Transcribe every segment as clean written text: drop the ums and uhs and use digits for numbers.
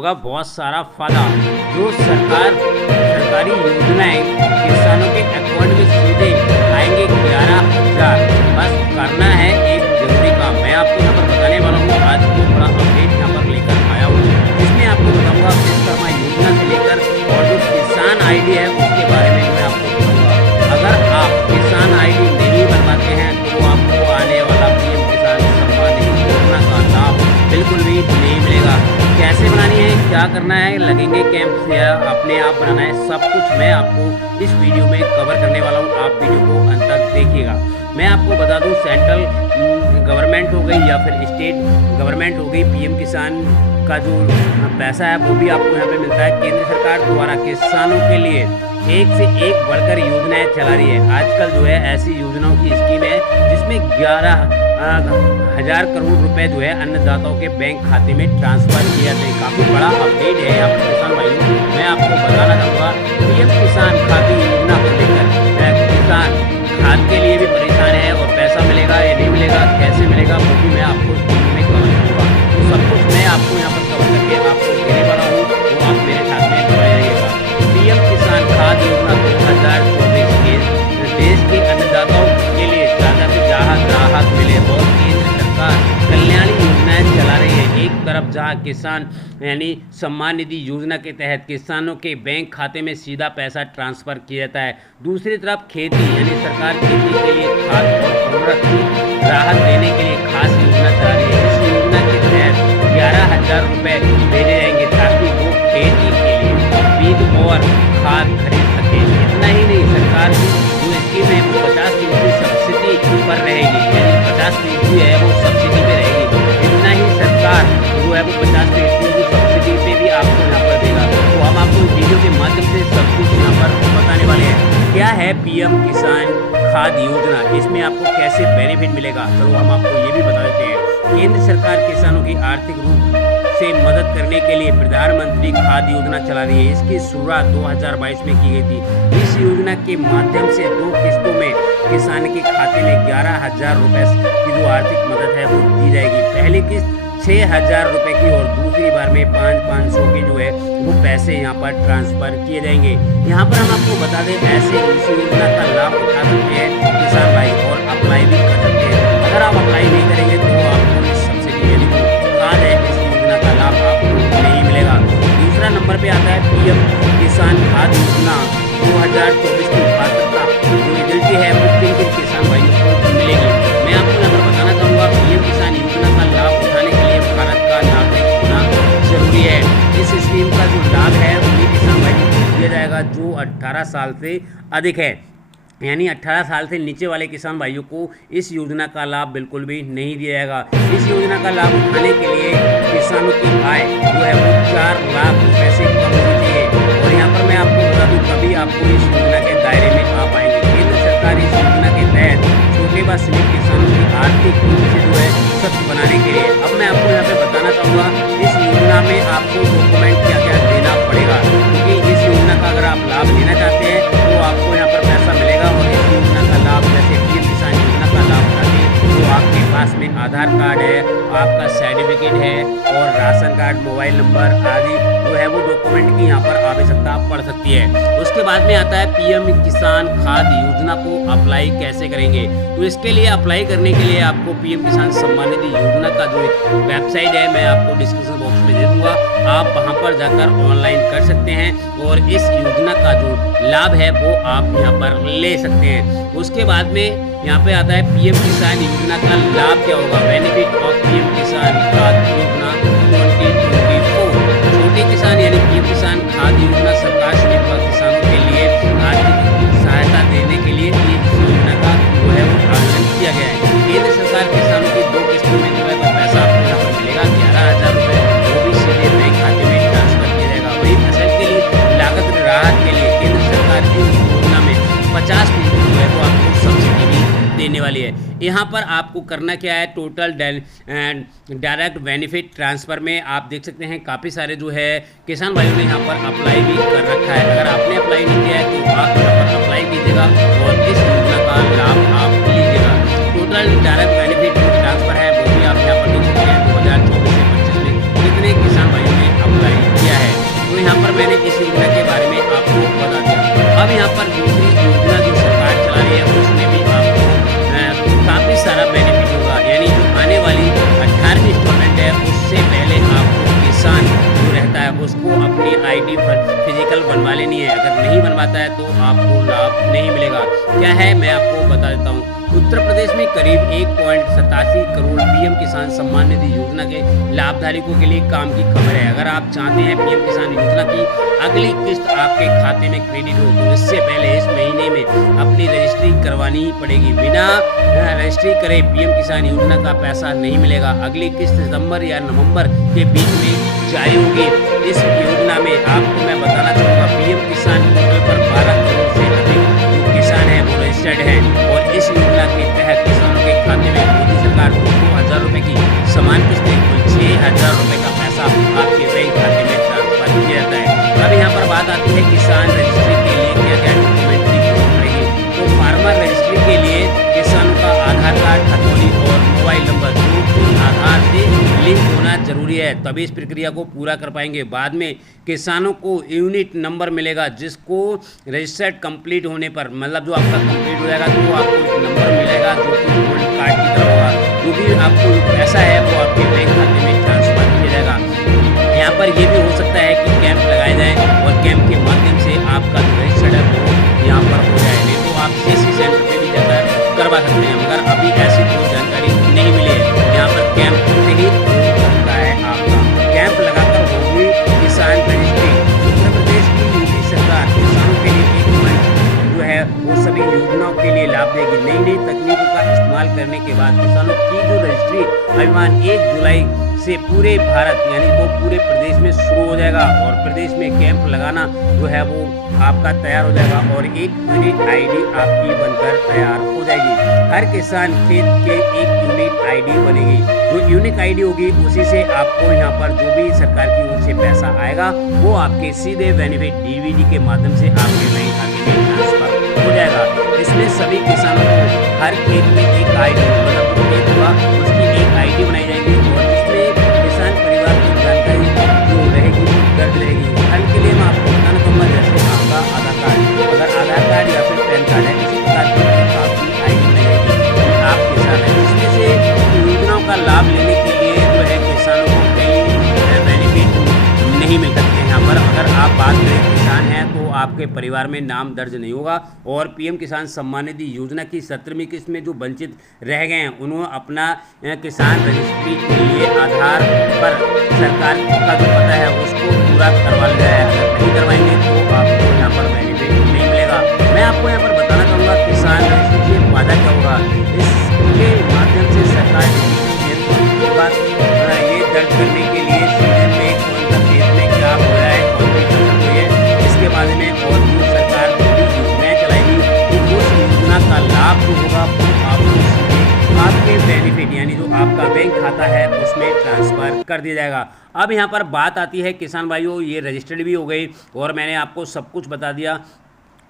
होगा बहुत सारा फायदा। जो सरकारी योजनाएं किसानों के अकाउंट में सीधे आएंगे 11,000। बस करना है एक जरूरी काम। मैं आपको यहाँ पर बताने वाला हूँ, आज को बड़ा अपडेट यहाँ पर लेकर आया हूँ, जिसमें आपको बताऊँगा विश्वकर्मा योजना से लेकर और जो किसान आईडी है उसके बारे में मैं आपको बताऊँगा। अगर आप किसान आईडी नहीं बनवाते हैं तो आपको आने वाला पीएम किसान सम्मान निधि योजना का लाभ बिल्कुल भी नहीं मिलेगा। कैसे बनानी है, क्या करना है, लगेंगे कैंप या अपने आप बनाना है, सब कुछ मैं आपको इस वीडियो में कवर करने वाला हूँ। आप वीडियो को अंत तक देखिएगा। मैं आपको बता दूँ, सेंट्रल गवर्नमेंट हो गई या फिर स्टेट गवर्नमेंट हो गई, पीएम किसान का जो पैसा है वो भी आपको यहाँ पे मिलता है। केंद्र सरकार द्वारा किसानों के लिए एक से एक बढ़कर योजनाएं चला रही है। आजकल जो है ऐसी योजनाओं की स्कीम है जिसमें 11,000 करोड़ रुपए जो है अन्नदाताओं के बैंक खाते में ट्रांसफर किया जाते हैं। काफ़ी बड़ा अपडेट है यहाँ पर किसान भाइयों। मैं आपको बताना चाहूँगा, पीएम किसान खाती योजना को लेकर किसान खाद के लिए भी परेशान है और पैसा मिलेगा या नहीं मिलेगा, कैसे मिलेगा, वो भी मैं आपको इस वीडियो में कवर करूँगा। तो सब कुछ मैं आपको यहाँ पर कवर करके आपको देने वाला हूँ, तो आप मेरे साथ में बने रहिएगा। पीएम किसान खाद योजना 2024 के देश के अन्नदाताओं के लिए ज़्यादा से ज़्यादा राहत मिले और केंद्र सरकार कल्याणी योजनाएं चला रही है। एक तरफ जहां किसान यानी सम्मान निधि योजना के तहत किसानों के बैंक खाते में सीधा पैसा ट्रांसफर किया जाता है, दूसरी तरफ खेती यानी सरकार खेती के लिए खाद और उर्वरक की राहत देने के लिए खास योजना चला रही है। इस योजना के तहत 11,000 रुपये भेजे जाएंगे ताकि वो खेती के लिए बीज और खाद खरीद सके। इतना ही नहीं, सरकार की जो स्कीम है वो 50% सब्सिडी पर रहेगी, यानी 50% है वो सब्सिडी पे रहेगी। इतना ही सरकार जो है वो 50% की सब्सिडी पे भी आपको यहाँ पर देगा। तो हम आपको वीडियो के माध्यम से सब कुछ यहाँ पर बताने वाले हैं। क्या है पीएम किसान खाद योजना, इसमें आपको कैसे बेनिफिट मिलेगा, चलो हम आपको ये भी बता देते हैं। केंद्र सरकार किसानों की आर्थिक रूप से मदद करने के लिए प्रधानमंत्री खाद योजना चला रही है। इसकी शुरुआत 2022 में की गई थी। इस योजना के माध्यम से 2 किस्तों में किसान के खाते में 11,000 रुपये की जो आर्थिक मदद है वो दी जाएगी। पहली किस्त 6,000 रुपये की और दूसरी बार में 500 के जो है वो पैसे यहाँ पर ट्रांसफर किए जाएंगे। यहाँ पर हम आपको बता दें, ऐसे इस योजना का लाभ उठा सकते हैं किसान भाई और अप्लाई भी कर सकते हैं। अगर आप अप्लाई नहीं करेंगे तो आपको इस सब्सिडी यानी खाद है इस योजना का लाभ आपको नहीं मिलेगा। दूसरा नंबर पे आता है पीएम किसान खाद योजना 2024 की पात्रता जो एलिजिबिलिटी है वो किन किसान भाइयों को मिलेगी। मैं आपको यहाँ पर बताना चाहूँगा, पीएम किसान योजना का लाभ उठाने के लिए भारत का नागरिक होना जरूरी है। इस स्कीम का जो लाभ है उन्हीं किसान भाइयों को दिया जाएगा जो 18 साल से अधिक है, यानी 18 साल से नीचे वाले किसान भाइयों को इस योजना का लाभ बिल्कुल भी नहीं दिया जाएगा। इस योजना का लाभ उठाने के लिए किसानों की आय जो है वो 4 लाख रुपए से कम होनी चाहिए। और यहाँ पर मैं आपको बता दूँ, तभी आपको इस योजना के दायरे में आ पाएंगे। केंद्र सरकार इस योजना के तहत छोटे व सीमित किसानों की आर्थिक रूप से जो है सशक्त बनाने के लिए, अब मैं आपको यहाँ पे बताना चाहूँगा इस योजना में आपको डॉक्यूमेंट क्या क्या देना पड़ेगा, क्योंकि इस योजना का अगर आप लाभ लेना चाहते हैं तो आपको यहाँ पर पैसा मिलेगा। और इस योजना का लाभ, जैसे पीएम किसान योजना का लाभ उठाते हैं तो आपके पास में आधार कार्ड है, आपका सर्टिफिकेट है और राशन कार्ड, मोबाइल नंबर आदि जो है वो डॉक्यूमेंट की यहाँ पर आवश्यकता पड़ सकती है। उसके बाद में आता है पीएम किसान खाद योजना को अप्लाई कैसे करेंगे। तो इसके लिए अप्लाई करने के लिए आपको पीएम किसान सम्मान निधि योजना का जो वेबसाइट है मैं आपको डिस्क्रिप्शन बॉक्स में दे दूंगा, आप वहां पर जाकर ऑनलाइन कर सकते हैं और इस योजना का जो लाभ है वो आप यहाँ पर ले सकते हैं। उसके बाद में यहाँ पे आता है पीएम किसान योजना का लाभ क्या होगा, बेनिफिट ऑफ पीएम किसान खाद योजना 2024। छोटे किसान यानी पीएम किसान खाद योजना सरकार समिति व किसानों के लिए आर्थिक सहायता देने के लिए इस योजना का जो है वो आवेदन किया गया है। केंद्र सरकार किसानों की 2 किस्तों में जो है पैसा आपको यहाँ पर मिलेगा 11,000 रुपये, वो भी सीधे बैंक खाते में ट्रांसफर किया जाएगा। वही फसल के लिए लागत राहत के लिए केंद्र सरकार की योजना में 50% जो है वो आपको सब्सिडी भी देने वाली है। यहाँ पर आपको करना क्या है, टोटल डायरेक्ट बेनिफिट ट्रांसफ़र में आप देख सकते हैं काफ़ी सारे जो है किसान भाइयों ने यहाँ पर अप्लाई भी कर रखा है। अगर आपने अप्लाई नहीं किया है तो आप यहाँ पर अप्लाई कीजिएगा और इस योजना का लाभ आप लीजिएगा। टोटल डायरेक्ट बेनिफिट ट्रांसफ़र है वो भी आप यहाँ पर देख सकते हैं 2024 से 25 में कितने किसान भाइयों ने अप्लाई मैंने इस योजना के बारे में आपको बता दिया। अब यहाँ पर दूसरी योजना जो सरकार चला रही है उसमें भी आपको काफ़ी सारा बेनिफिट होगा, यानी जो आने वाली 18वीं इंस्टॉलमेंट है उससे पहले आपको किसान जो रहता है उसको अपनी आईडी फिजिकल बनवा लेनी है। अगर नहीं बनवाता है तो आपको लाभ नहीं मिलेगा। क्या है मैं आपको बता देता हूँ। उत्तर प्रदेश में करीब 1.87 करोड़ पीएम किसान सम्मान निधि योजना के लाभधारकों के लिए काम की खबर है। अगर आप चाहते हैं पीएम किसान योजना की अगली किस्त आपके खाते में क्रेडिट हो तो इससे पहले इस महीने में अपनी रजिस्ट्री करवानी ही पड़ेगी। बिना रजिस्ट्री करे पीएम किसान योजना का पैसा नहीं मिलेगा। अगली किस्त सितंबर या नवंबर के बीच में जारी होगी। इस योजना में आपको मैं बताना चाहूँगा पीएम किसान पोर्टल पर 12 करोड़ से अधिक जो किसान है वो रजिस्टर्ड है और इस योजना के तहत किसानों के खाते में मोदी सरकार को 2,000 रुपये की समान किस्तें कुल 6,000 रुपये का पैसा आपके बैंक खाते में ट्रांसफर किया जाता है। अब यहाँ पर बात आती है किसान रजिस्ट्री के लिए क्या क्या डॉक्यूमेंट की जरूरत पड़ेगी। तो फार्मर रजिस्ट्री के लिए किसानों का आधार कार्ड, खतौनी और मोबाइल नंबर जो आधार से लिंक होना जरूरी है, तभी इस प्रक्रिया को पूरा कर पाएंगे। बाद में किसानों को यूनिट नंबर मिलेगा जिसको रजिस्टर्ड कंप्लीट होने पर, मतलब जो आपका कंप्लीट हो जाएगा तो आपको एक नंबर मिलेगा जो कि गोल्ड कार्ड की तरह होगा, जो कि आपको पैसा है वो आपके बैंक खाते में ट्रांसफर किया जाएगा। यहाँ पर ये भी हो सकता है कि कैंप लगाए जाएँ और कैंप के माध्यम से आपका जो रजिस्टर्ड है वो यहाँ पर हो जाए। नहीं तो आप CC सेंटर पर भी जाकर करवा सकते हैं, मगर अभी ऐसी कोई जानकारी नहीं मिली है। यहाँ पर कैंप से ही हो सकता है आपका कैंप लगाकर होगी किसान रजिस्ट्री। उत्तर प्रदेश की योगी सरकार किसानों के लिए एक मंच जो है वो सभी योजनाओं के लिए लाभ देगी। नई नई तकनीकों का इस्तेमाल करने के बाद किसानों की जो रजिस्ट्री अभियान 1 जुलाई से पूरे भारत यानी वो पूरे प्रदेश में शुरू हो जाएगा और प्रदेश में कैंप लगाना जो है वो आपका तैयार हो जाएगा और एक यूनिक आईडी आपकी बनकर तैयार हो जाएगी। हर किसान खेत के एक यूनिक आईडी बनेगी। जो यूनिक आईडी होगी उसी से आपको यहाँ पर जो भी सरकार की ओर से पैसा आएगा वो आपके सीधे बेनिफिट डीबीटी के माध्यम से आपके बैंक खाते में ट्रांसफर हो जाएगा। इसमें सभी किसानों को हर खेत में एक आईडी, मतलब जो खेत होगा उसकी एक आईडी बनाई जाएगी और जिसमें किसान परिवार की जानकारी जो रहेगी वो दर्ज रहेगी। हल के लिए मैं आपको बताना चाहूँगा जैसे आपका आधार कार्ड, अगर आधार कार्ड या फिर पैन कार्ड है इसी प्रकार की आपकी आईडी बनाई जाएगी आप किसान है। इसमें से योजनाओं का लाभ लेने के लिए जो है किसानों को कई बेनिफिट नहीं मिल सकते। यहाँ पर अगर आप बात करें किसान हैं तो आपके परिवार में नाम दर्ज नहीं होगा और पीएम किसान सम्मान निधि योजना की 17वीं किस्त में जो वंचित रह गए हैं उन्होंने अपना किसान रजिस्ट्री के लिए आधार पर सरकार का जो पता है उसको पूरा करवा लिया है। अगर नहीं करवाएंगे तो आपको यहाँ पर बेनिफिट नहीं मिलेगा। मैं आपको यहाँ पर बताना चाहूँगा किसान रजिस्ट्री से फायदा क्या होगा। इसके माध्यम से सरकार ये दर्ज करने के लिए सीजन में कौन सा खेत में क्या हो रहा है, कौन सी फसल हुई है, इसके बारे में और जो सरकार जो भी योजनाएँ चलाएगी तो उस योजना का लाभ जो होगा वो आपको सीधे आपके बेनिफिट यानी जो आपका बैंक खाता है उसमें ट्रांसफ़र कर दिया जाएगा। अब यहाँ पर बात आती है किसान भाइयों, ये रजिस्टर्ड भी हो गई और मैंने आपको सब कुछ बता दिया।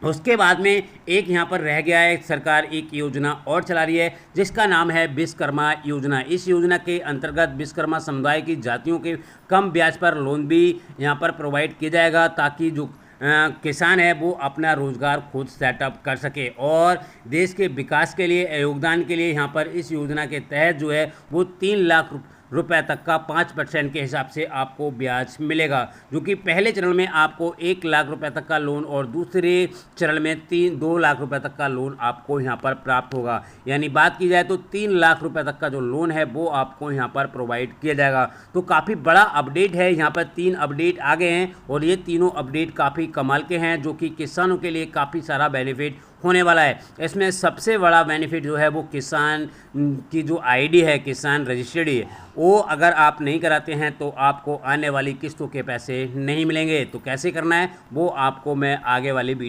उसके बाद में एक यहाँ पर रह गया है, सरकार एक योजना और चला रही है जिसका नाम है विश्वकर्मा योजना। इस योजना के अंतर्गत विश्वकर्मा समुदाय की जातियों के कम ब्याज पर लोन भी यहाँ पर प्रोवाइड किया जाएगा ताकि जो किसान है वो अपना रोज़गार खुद सेटअप कर सके और देश के विकास के लिए योगदान के लिए यहाँ पर इस योजना के तहत जो है वो 3 लाख रुपए तक का 5% के हिसाब से आपको ब्याज मिलेगा, जो कि पहले चरण में आपको 1 लाख रुपए तक का लोन और दूसरे चरण में 2 लाख रुपए तक का लोन आपको यहाँ पर प्राप्त होगा। यानी बात की जाए तो 3 लाख रुपए तक का जो लोन है वो आपको यहाँ पर प्रोवाइड किया जाएगा। तो काफ़ी बड़ा अपडेट है, यहाँ पर 3 अपडेट आ गए हैं और ये तीनों अपडेट काफ़ी कमाल के हैं जो कि किसानों के लिए काफ़ी सारा बेनिफिट होने वाला है। इसमें सबसे बड़ा बेनिफिट जो है वो किसान की जो आईडी है, किसान रजिस्ट्री है, वो अगर आप नहीं कराते हैं तो आपको आने वाली किस्तों के पैसे नहीं मिलेंगे। तो कैसे करना है वो आपको मैं आगे वाली